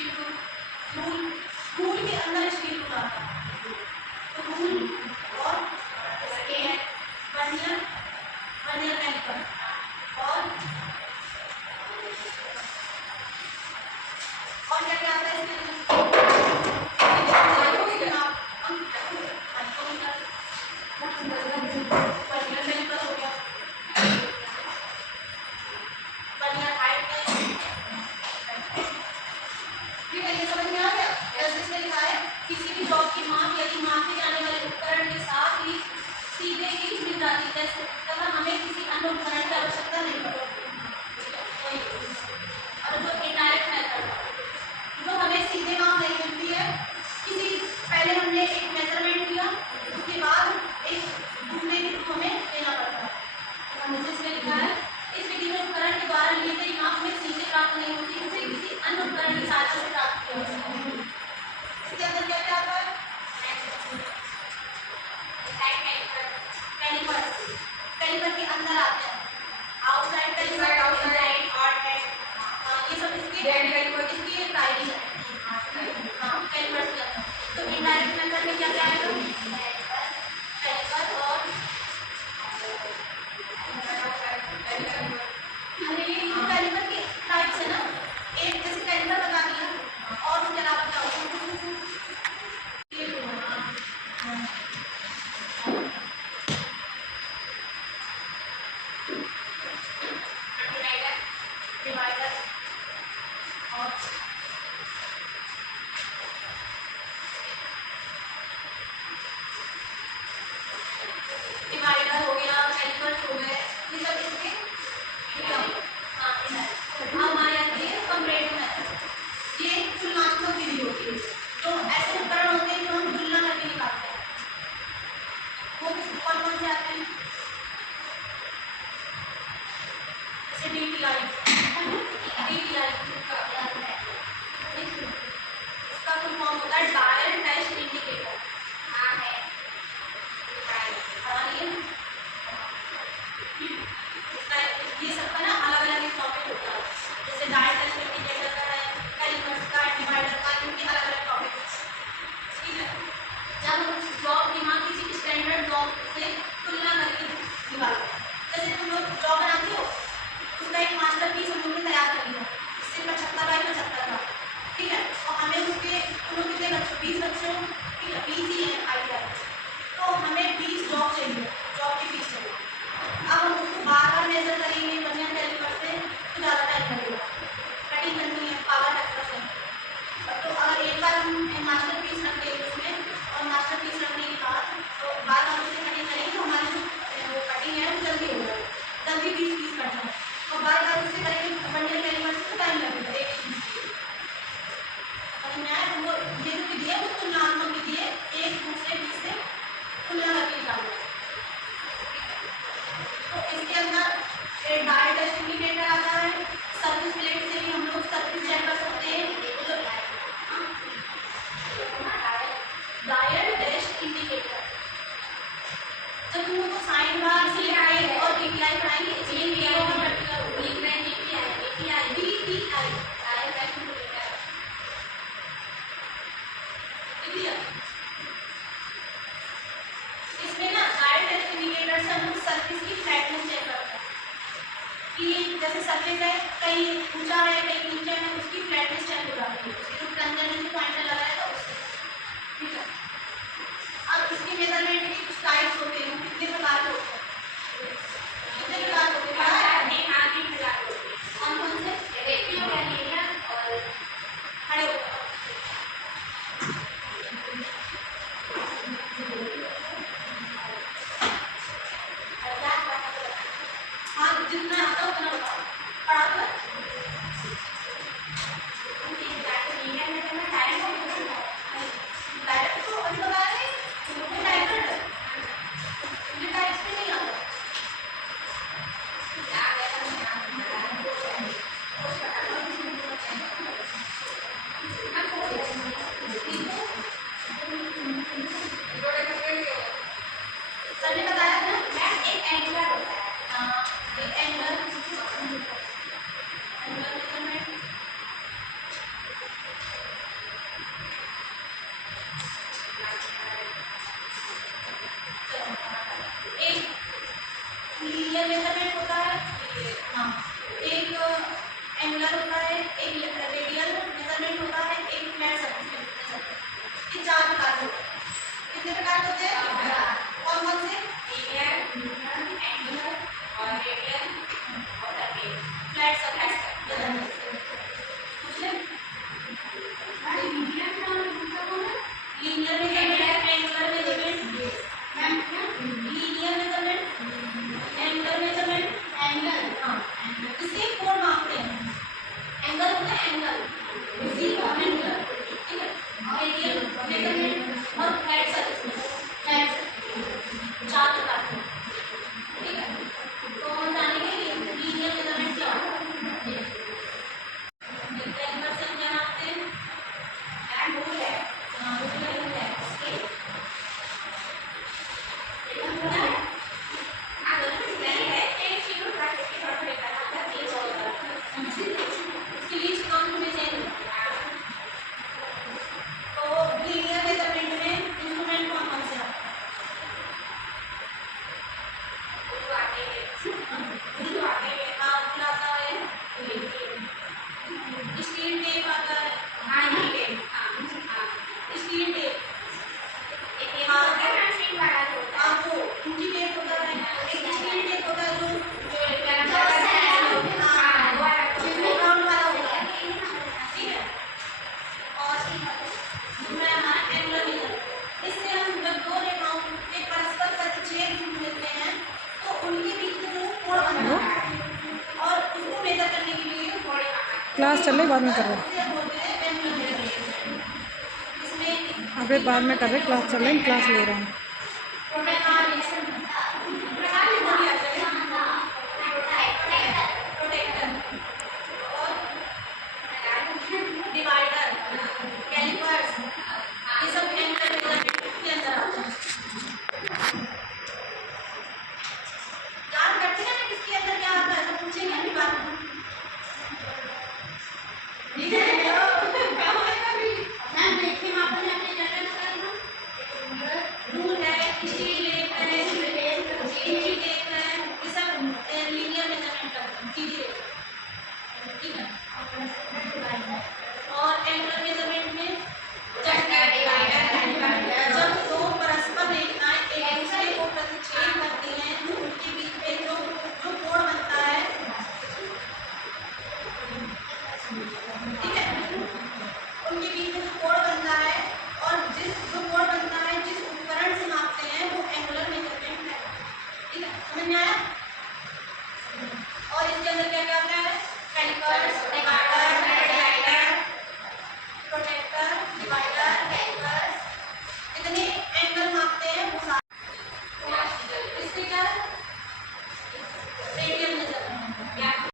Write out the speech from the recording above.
Rule, rule के अंदर steel rule आता है। तो रूल और स्केल, वर्नियर, वर्नियर कैलिपर और क्या क्या आता है इसके किसी भी जॉब की माप यदि मापे जाने वाले उपकरण के साथ ही सीधे ही मिल जाती है, जैसे हमें किसी अन्य उपकरण की आवश्यकता नहीं पड़ती। और जो इनडायरेक्ट मेथड, जो हमें सीधे माप नहीं मिलती है, किसी पहले हमने एक मेजरमेंट किया, उसके बाद एक दूसरे के थ्रू हमें लेना पड़ता है। तो हमने जिसमें लिखा है इस विधि में उपकरण के द्वारा ली गई माप में सीधे प्राप्त नहीं होती, इसे किसी अन्य उपकरण की सहायता से प्राप्त किया जाता है। इसके अंदर क्या क्या आता है? कैलिपर, कैलिपर के अंदर आते हैं आउटसाइड कैलिपर, आउटसाइड और ये सब इसके कैलिपर इसकी टाइप है। हाँ, कैलिपर्स के अंदर तो इनडायरेक्ट मेथड में क्या क्या आएगा? कैलिपर और कैलिपर की टाइप्स है ना, एक जैसे कैलिपर बता दिया और उसके अलावा क्या होता है? डिवाइडर और डिवाइडर हो गया, कैलिपर्स हो गए, ये सब इसके हमारे यहाँ ये कंपैरेटिव मेथड, ये तुलनात्मक विधि होती है। तो ऐसे उपकरण होते हैं जो हम तुलना करके निकालते हैं, वो कौन कौन से आते हैं? जैसे DTI, इसका फुल फॉर्म होता है डायल टेस्ट इंडिकेटर। ये सबका ना अलग अलग एक टॉपिक होता है, जैसे डायल टेस्ट इंडिकेटर का है, कैलिपर्स का, डिवाइडर का, इनके अलग अलग टॉपिक है। ठीक है, जब हम जॉब की मांग किसी स्टैंडर्ड जॉब से तुलना करके निकालते हैं, जैसे तुम लोग जॉब बनाते हो, उसका एक मास्टरपीस हम लोग ने तैयार कर लिया, इससे 75 बाई 75 का, ठीक है, और हमें उसके तुम लोग कितने बच्चे, 20 बच्चे हो, ठीक है, 20 ही है आइडिया, तो हमें 20 जॉब चाहिए, जॉब की फीस चाहिए। अब हम उसको बार बार मेजर करेंगे वर्नियर कैलिपर से तो ज़्यादा टाइम लगेगा, कटिंग करनी है पावर फैक्टर से। तो अगर एक बार हम मास्टरपीस रख देंगे उसमें, और मास्टरपीस रखने के बाद तो बार बार उससे कटिंग करेंगे तो हमारी जो कटिंग है वो जल्दी हो जाएगी, जल्दी 20 पीस कट जाए, और बार बार उससे करेंगे वर्नियर कैलिपर से तो टाइम लगेगा एक पीस के लिए। समझ में आया? वो ये जो विधि है वो तुलनात्मक विधि है, एक दूसरे पीस से तुलना करके निकालना है। तो इसके अंदर एक डायल टेस्ट इंडिकेटर आता है, सर्विस प्लेट से भी हम लोग सर्विस चेक कर सकते हैं। डायल टेस्ट इंडिकेटर जब तुम लोग को साइन बार CI और DTI पढ़ाएंगे, इसलिए DTI और पर्टिकुलर इसमें ना डायल टेस्ट इंडिकेटर से हम लोग सर्विस की फ्लैटनेस चेक करते हैं कि जैसे सर्विस है कहीं ऊंचा है कहीं नीचे है, उसकी फ्लैटनेस चेक हो जाती है, उसके जो टंगन में पॉइंटर लगाया था उससे। ठीक है, अब इसकी मेजरमेंट की कुछ टाइप्स होते हैं, कितने प्रकार के होते हैं? कितने प्रकार होते हैं? कौन कौन से? खड़े होकर हाँ, जितना आता है उतना बताओ, पढ़ा दो। डायरेक्ट तो अभी बता रहे हैं, डायरेक्ट एंगुलर होता है, एक रेडियल मेजरमेंट होता है, एक फ्लैट सरफेस मेजरमेंट। ये 4 प्रकार के होते हैं। कितने प्रकार के होते हैं? कौन कौन से? एंगुलर और रेडियल और flat surface measurement. Linear measurement, angular measurement, linear measurement, angular measurement, angle, हाँ इसके कोड मापते हैं। एंगल होता है एंगल, उसी का एंगुलर, ठीक है। रेडियल मेजरमेंट और फ्लैट सरफेस, फ्लैट 4 प्रकार के, ठीक है। तो हम जानेंगे लीनियर मेजरमेंट क्या होता है। देखते हैं एंगल से क्या नापते हैं। रूल है, हाँ रूल है स्केल। स्टील टेप आता है, स्टील टेप, आपको ऊंची टेप होता है, एक स्टील टेप होता है जो राउंड वाला होता है, ठीक है। और दूसरा हमारा एंगुलर मेजरमेंट। इससे हम जब दो रेखाओं के परस्पर प्रतिच्छेद लेते हैं तो उनके बीच में जो कोण बनता है और उसको मेजर करने के लिए क्लास चल रही, बाद में कर रहे अबे बाद में कर रहे, क्लास चल रही, क्लास ले रहे हैं। डिवाइडर, कैलिपर्स, ये सब एंगुलर मेजरमेंट के अंदर आते हैं। याद करते हैं ना किसके अंदर क्या आता है, तो पूछेंगे अभी बाद में। ठीक है मैम देखिए मापन में आपने क्या क्या बताया था। रूल है, स्टील टेप है, इंची टेप है, ये सब लीनियर मेजरमेंट करते हैं, सीधी रेखा, ठीक है। और एंगुलर मेजरमेंट में